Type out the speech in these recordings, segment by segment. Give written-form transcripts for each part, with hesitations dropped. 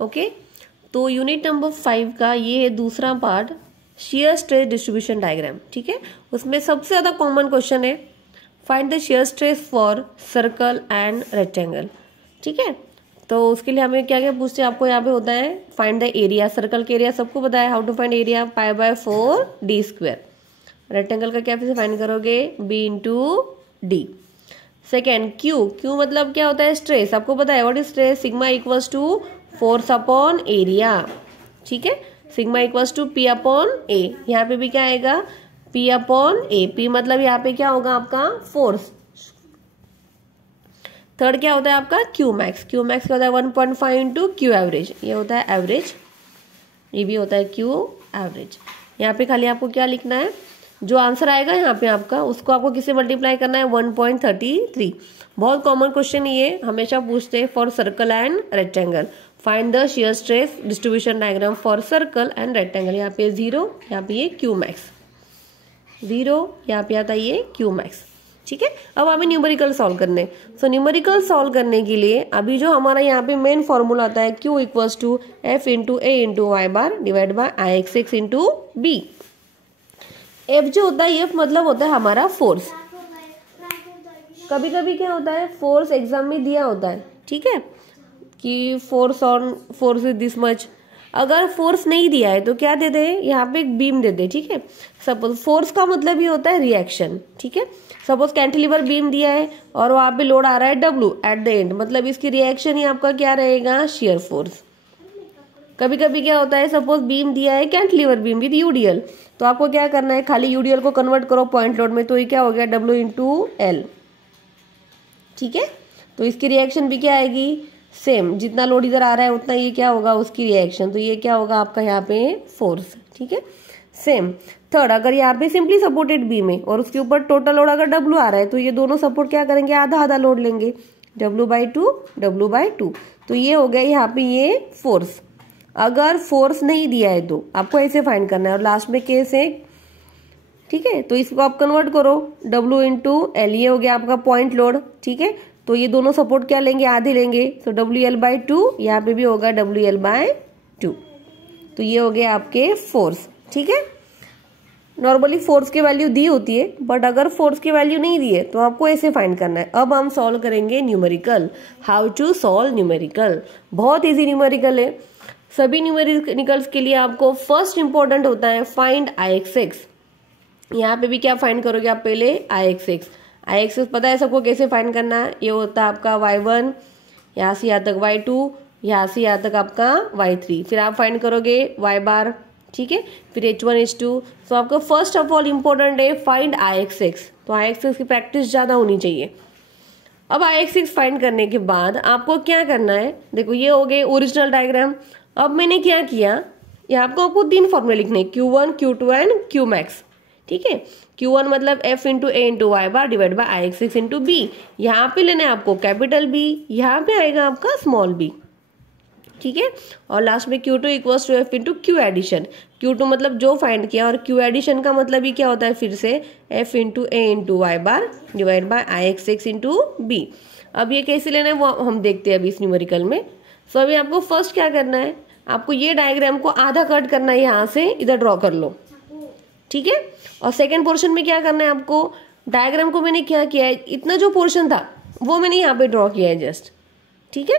Okay, तो unit number 5 का ये है दूसरा part, shear stress distribution diagram. ठीक है, उसमें सबसे ज्यादा कॉमन क्वेश्चन है find the shear stress for circle and rectangle. ठीक है, तो उसके लिए हमें क्या क्या पूछते हैं, आपको यहाँ पे होता है फाइंड द एरिया। सर्कल के एरिया सबको पता है, how to find area, π/4 d²। Rectangle का कैसे फाइंड करोगे, b × d। सेकेंड क्यू मतलब क्या होता है, स्ट्रेस। आपको पता है what is stress, sigma equals to force upon area. ठीक है, सिग्मा इक्वल्स टू P/A। यहाँ पे भी क्या आएगा, P/A। P मतलब यहाँ पे क्या होगा आपका फोर्स। थर्ड क्या होता है आपका क्यू मैक्स। क्यू मैक्स क्या होता है 1.5 × क्यू एवरेज, ये होता है एवरेज, ये भी होता है क्यू एवरेज। यहाँ पे खाली आपको क्या लिखना है, जो आंसर आएगा यहाँ पे आपका, उसको आपको किससे मल्टीप्लाई करना है, 1.33। बहुत कॉमन क्वेश्चन ये हमेशा पूछते हैं for circle and rectangle. Find the shear stress distribution diagram for circle and rectangle. यहाँ पे 0, यहाँ पे ये क्यू मैक्स 0, यहाँ पे आता है ये क्यू मैक्स। ठीक है, अब हमें न्यूमेरिकल सॉल्व करने। सो न्यूमेरिकल सॉल्व करने के लिए अभी जो हमारा यहाँ पे मेन फॉर्मूला आता है Q equals to F × A × y bar divide by IXX × B। F जो होता है, F मतलब होता है हमारा फोर्स। कभी कभी क्या होता है, फोर्स एग्जाम में दिया होता है, ठीक है, कि फोर्स इज दिस मच। अगर फोर्स नहीं दिया है तो क्या दे दे, यहाँ पे एक बीम दे दे। ठीक है, सपोज फोर्स का मतलब ये होता है रिएक्शन। ठीक है, सपोज कैंटिलीवर बीम दिया है और वहां पे लोड आ रहा है W एट द एंड, मतलब इसकी रिएक्शन ही आपका क्या रहेगा, शेयर फोर्स। कभी कभी क्या होता है, सपोज बीम दिया है कैंटिलीवर बीम विद यूडीएल, तो आपको क्या करना है, खाली यूडीएल को कन्वर्ट करो पॉइंट लोड में, तो ये क्या हो गया W × L। ठीक है, तो इसकी रिएक्शन भी क्या आएगी, सेम, जितना लोड इधर आ रहा है उतना ये क्या होगा उसकी रिएक्शन, तो ये क्या होगा आपका यहाँ पे फोर्स। ठीक है, सेम। थर्ड, अगर यहाँ पे सिंपली सपोर्टेड बीम है और उसके ऊपर टोटल लोड अगर W आ रहा है, तो ये दोनों सपोर्ट क्या करेंगे, आधा आधा लोड लेंगे, W/2 तो ये हो गया यहाँ पे ये फोर्स। अगर फोर्स नहीं दिया है तो आपको ऐसे फाइंड करना है, और लास्ट में केस है। ठीक है, तो इसको आप कन्वर्ट करो W × L, ये हो गया आपका पॉइंट लोड। ठीक है, तो ये दोनों सपोर्ट क्या लेंगे, आधे लेंगे, तो WL/2, यहाँ पे भी होगा WL/2, तो ये हो गया आपके फोर्स। ठीक है, नॉर्मली फोर्स की वैल्यू दी होती है, बट अगर फोर्स की वैल्यू नहीं दी है तो आपको ऐसे फाइंड करना है। अब हम सॉल्व करेंगे numerical. How to solve numerical, बहुत इजी न्यूमेरिकल है। सभी न्यूमेरिकल्स के लिए आपको फर्स्ट इंपॉर्टेंट होता है फाइंड IXX। यहाँ पे भी क्या फाइंड करोगे आप, पहले IXX पता है सबको कैसे फाइंड करना है, ये होता है आपका Y1, यहाँ से यहाँ तक Y2, यहाँ से यहाँ तक आपका Y3, फिर आप फाइंड करोगे Y बार। ठीक है, फिर H1 H2। तो आपका फर्स्ट ऑफ ऑल इम्पोर्टेंट है फाइंड IXX, तो IXX की प्रैक्टिस ज्यादा होनी चाहिए। अब IXX फाइंड करने के बाद आपको क्या करना है, देखो ये हो गए ओरिजिनल डायग्राम। अब मैंने क्या किया, यहाँ आपको 3 फॉर्मूले लिखने, Q1 Q2 and Q max. ठीक है, Q1 मतलब F × A × y bar divide by IXX × B। यहाँ पे लेना है आपको कैपिटल B, यहाँ पे आएगा आपका स्मॉल b। ठीक है, और लास्ट में Q2 equals to F × Q addition. Q2 मतलब जो फाइंड किया, और Q एडिशन का मतलब ही क्या होता है, फिर से F × A × y bar divide by IXX × B। अब ये कैसे लेना है वो हम देखते हैं अभी इस न्यूमेरिकल में। सो अभी आपको फर्स्ट क्या करना है, आपको ये डायग्राम को आधा कट करना है, यहाँ से इधर ड्रॉ कर लो। ठीक है, और सेकेंड पोर्शन में क्या करना है आपको, डायग्राम को मैंने क्या किया है, इतना जो पोर्शन था वो मैंने यहाँ पे ड्रॉ किया है जस्ट। ठीक है,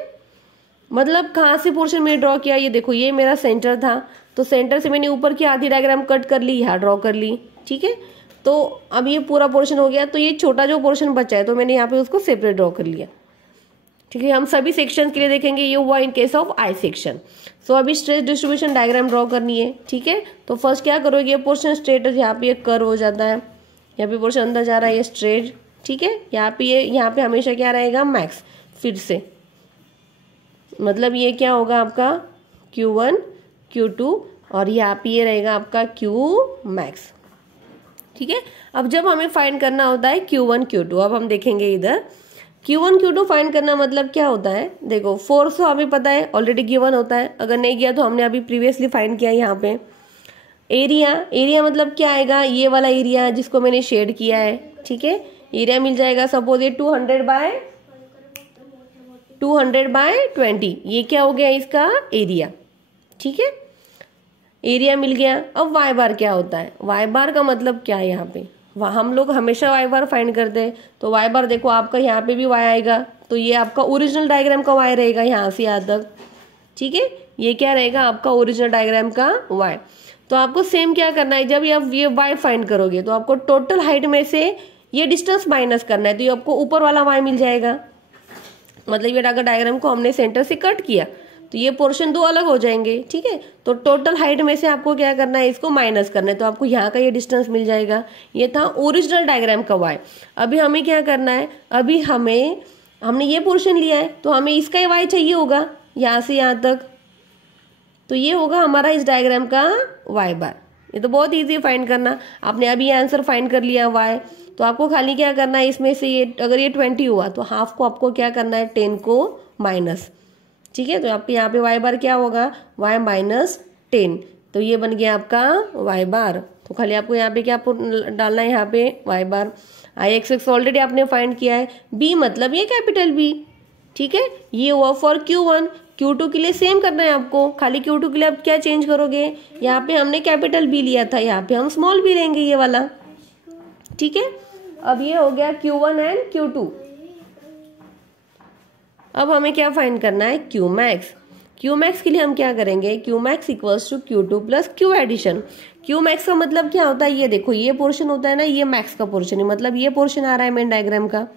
मतलब कहाँ से पोर्शन मैंने ड्रॉ किया, ये देखो ये मेरा सेंटर था, तो सेंटर से मैंने ऊपर की आधी डायग्राम कट कर ली, यहाँ ड्रॉ कर ली। ठीक है, तो अब ये पूरा पोर्शन हो गया, तो ये छोटा जो पोर्शन बचा है तो मैंने यहाँ पे उसको सेपरेट ड्रॉ कर लिया। ठीक है, हम सभी सेक्शन के लिए देखेंगे, ये हुआ इन केस ऑफ I सेक्शन। सो अभी स्ट्रेस डिस्ट्रीब्यूशन डायग्राम ड्रॉ करनी है। ठीक है, तो फर्स्ट क्या करोगे, ये पोर्शन स्ट्रेट है, यहाँ पे एक कर्व हो जाता है, यहाँ पे पोर्शन अंदर जा रहा है, ये स्ट्रेट। ठीक है, यहाँ पे हमेशा क्या रहेगा, मैक्स। फिर से मतलब ये क्या होगा आपका Q1 Q2, और यहाँ पे ये रहेगा आपका Q मैक्स। ठीक है, अब जब हमें फाइंड करना होता है Q1 Q2, अब हम देखेंगे इधर Q1 Q2 फाइंड करना मतलब क्या होता है, देखो फोर्स तो हमें पता है ऑलरेडी गिवन होता है, अगर नहीं किया तो हमने अभी प्रीवियसली फाइंड किया। यहाँ पे एरिया मतलब क्या आएगा, ये वाला एरिया जिसको मैंने शेड किया है। ठीक है, एरिया मिल जाएगा, सपोज ये 200 बाय 200/20, ये क्या हो गया इसका एरिया। ठीक है, एरिया मिल गया। अब वाई बार क्या होता है, वाई बार का मतलब क्या है, यहाँ पे हम लोग हमेशा वाई बार फाइंड करते हैं। तो वाई बार देखो आपका यहाँ पे भी वाई आएगा, तो ये आपका ओरिजिनल डायग्राम का वाई रहेगा यहाँ से यहाँ तक। ठीक है, ये क्या रहेगा आपका ओरिजिनल डायग्राम का वाई। तो आपको सेम क्या करना है, जब आप ये वाई फाइंड करोगे तो आपको टोटल हाइट में से ये डिस्टेंस माइनस करना है, तो ये आपको ऊपर वाला वाई मिल जाएगा। मतलब ये अगर डायग्राम को हमने सेंटर से कट किया तो ये पोर्शन दो अलग हो जाएंगे। ठीक है, तो टोटल हाइट में से आपको क्या करना है, इसको माइनस करना है, तो आपको यहाँ का ये डिस्टेंस मिल जाएगा। ये था ओरिजिनल डायग्राम का वाई। अभी हमें क्या करना है, अभी हमने ये पोर्शन लिया है तो हमें इसका ही वाई चाहिए होगा यहाँ से यहाँ तक, तो ये होगा हमारा इस डायग्राम का वाई बार। ये तो बहुत ईजी है फाइंड करना। आपने अभी आंसर फाइंड कर लिया वाई, तो आपको खाली क्या करना है, इसमें से ये अगर ये 20 हुआ तो हाफ को आपको क्या करना है, 10 को माइनस। ठीक है, तो आपके यहाँ पे वाई बार क्या होगा, वाई -10, तो ये बन गया आपका वाई बार। तो खाली आपको यहाँ पे क्या डालना है, यहाँ पे वाई बार। I(x) ऑलरेडी आपने फाइंड किया है। बी मतलब ये कैपिटल बी। ठीक है, ये हुआ फॉर Q1। Q2 के लिए सेम करना है आपको, खाली Q2 के लिए आप क्या चेंज करोगे, यहाँ पे हमने कैपिटल बी लिया था, यहाँ पे हम स्मॉल बी लेंगे, ये वाला। ठीक है, अब ये हो गया Q1 एंड Q2। अब हमें क्या फाइंड करना है, Qmax। Qmax के लिए हम क्या करेंगे, Qmax equals to Q2 plus Q addition. Qmax का मतलब क्या होता है, ये देखो ये पोर्शन होता है ना, ये मैक्स का पोर्शन है, मतलब ये पोर्शन आ रहा है मेन डायग्राम का।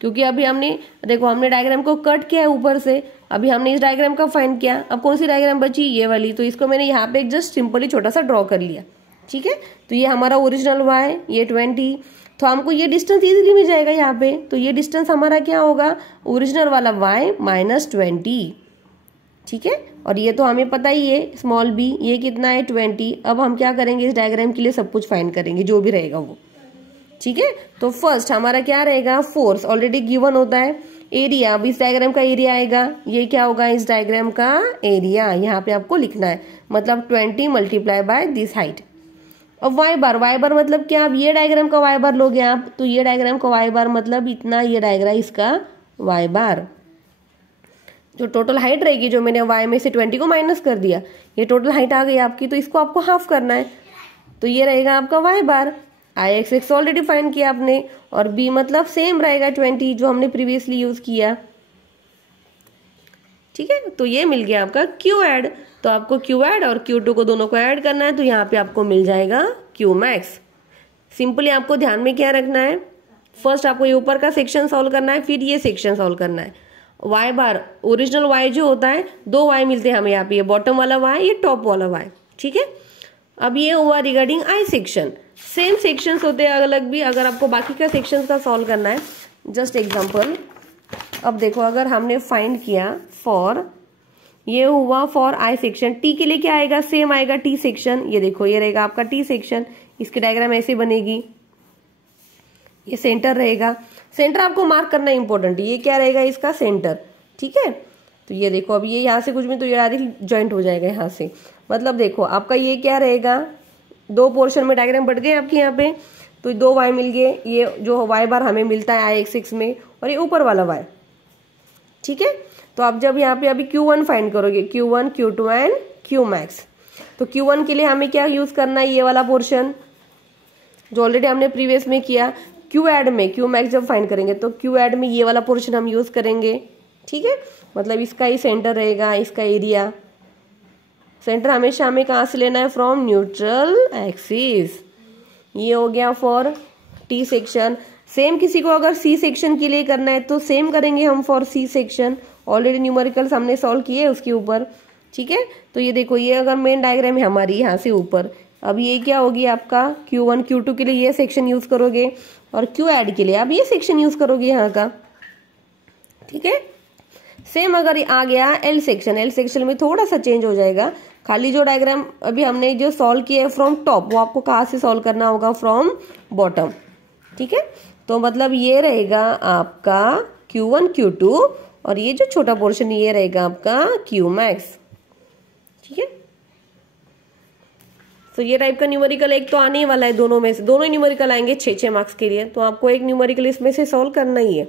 क्योंकि अभी हमने देखो हमने डायग्राम को कट किया है ऊपर से, अभी हमने इस डायग्राम का फाइंड किया। अब कौन सी डायग्राम बची, ये वाली, तो इसको मैंने यहाँ पे जस्ट सिंपली छोटा सा ड्रॉ कर लिया। ठीक है, तो ये हमारा ओरिजिनल वाई, ये 20, तो हमको ये डिस्टेंस इजीली मिल जाएगा यहाँ पे। तो ये डिस्टेंस हमारा क्या होगा, ओरिजिनल वाला y -20। ठीक है, और ये तो हमें पता ही है स्मॉल b, ये कितना है 20। अब हम क्या करेंगे, इस डायग्राम के लिए सब कुछ फाइंड करेंगे जो भी रहेगा वो। ठीक है, तो फर्स्ट हमारा क्या रहेगा, फोर्स ऑलरेडी गिवन होता है। एरिया, अब इस डायग्राम का एरिया आएगा, ये क्या होगा, इस डायग्राम का एरिया यहाँ पे आपको लिखना है, मतलब 20 × दिस हाइट। अब वाई बार मतलब क्या, अब ये डायग्राम का वाई बार लोगे आप, तो ये डायग्राम का वाई बार मतलब इतना, ये डायग्राम इसका वाई बार। जो टोटल हाइट रहेगी, जो मैंने वाई में से 20 को माइनस कर दिया, ये टोटल हाइट आ गई आपकी, तो इसको आपको हाफ करना है, तो ये रहेगा आपका वाई बार। I(x) ऑलरेडी फाइंड किया आपने, और b मतलब सेम रहेगा 20 जो हमने प्रीवियसली यूज किया। ठीक है, तो ये मिल गया आपका Q ऐड। तो आपको Q ऐड और Q2 को दोनों को ऐड करना है, तो यहाँ पे आपको मिल जाएगा Qmax। सिंपली आपको ध्यान में क्या रखना है, फर्स्ट आपको ये ऊपर का सेक्शन सॉल्व करना है, फिर ये सेक्शन सॉल्व करना है। वाई बार ओरिजिनल वाई जो होता है, दो वाई मिलते हैं हमें यहाँ पे, ये बॉटम वाला वाई, ये टॉप वाला वाई। ठीक है, अब ये हुआ regarding I section. Same sections होते हैं अलग भी, अगर आपको बाकी का सेक्शंस का सॉल्व करना है। जस्ट एग्जांपल, अब देखो अगर हमने फाइंड किया फॉर, ये हुआ फॉर I सेक्शन, T के लिए क्या आएगा, सेम आएगा T सेक्शन। ये देखो ये रहेगा आपका T सेक्शन, इसकी डायग्राम ऐसे बनेगी, ये सेंटर रहेगा। सेंटर आपको मार्क करना इंपॉर्टेंट है, ये क्या रहेगा इसका सेंटर। ठीक है, तो ये देखो अब ये यहाँ से कुछ भी, तो ये डायरेक्ट ज्वाइंट हो जाएगा यहाँ से। मतलब देखो आपका ये क्या रहेगा, दो पोर्शन में डायग्राम बढ़ गए आपके यहाँ पे, तो दो वाई मिल गए, ये जो वाई बार हमें मिलता है I(x) में, और ये ऊपर वाला वाई। ठीक है, तो आप जब यहाँ पे अभी Q1 फाइंड करोगे, Q1, Q2 एंड Qmax, तो Q1 के लिए हमें क्या यूज करना है, ये वाला पोर्शन जो ऑलरेडी हमने प्रीवियस में किया। Q ऐड में Qmax जब फाइंड करेंगे तो Q ऐड में ये वाला पोर्शन हम यूज करेंगे। ठीक है, मतलब इसका ही सेंटर रहेगा, इसका एरिया। सेंटर हमेशा हमें कहाँ से लेना है, फ्रॉम न्यूट्रल एक्सिस। ये हो गया फॉर T सेक्शन। सेम किसी को अगर C सेक्शन के लिए करना है तो सेम करेंगे हम for C section, already numericals हमने सॉल्व किए उसके ऊपर। ठीक है, तो ये देखो ये अगर मेन डायग्राम है हमारी यहाँ से ऊपर, अब ये क्या होगी आपका Q1, Q2 के लिए ये सेक्शन यूज करोगे, और Q ऐड के लिए आप ये सेक्शन यूज करोगे यहाँ का। ठीक है, सेम अगर आ गया L सेक्शन में थोड़ा सा चेंज हो जाएगा, खाली जो डायग्राम अभी हमने जो सॉल्व किया है फ्रॉम टॉप, वो आपको कहाँ से सॉल्व करना होगा, फ्रॉम बॉटम। ठीक है, तो मतलब ये रहेगा आपका Q1, Q2, और ये जो छोटा पोर्शन ये रहेगा आपका Qmax। ठीक है, तो ये टाइप का न्यूमेरिकल एक तो आने ही वाला है, दोनों में से दोनों न्यूमेरिकल आएंगे 6-6 मार्क्स के लिए, तो आपको एक न्यूमेरिकल इसमें से सॉल्व करना ही है।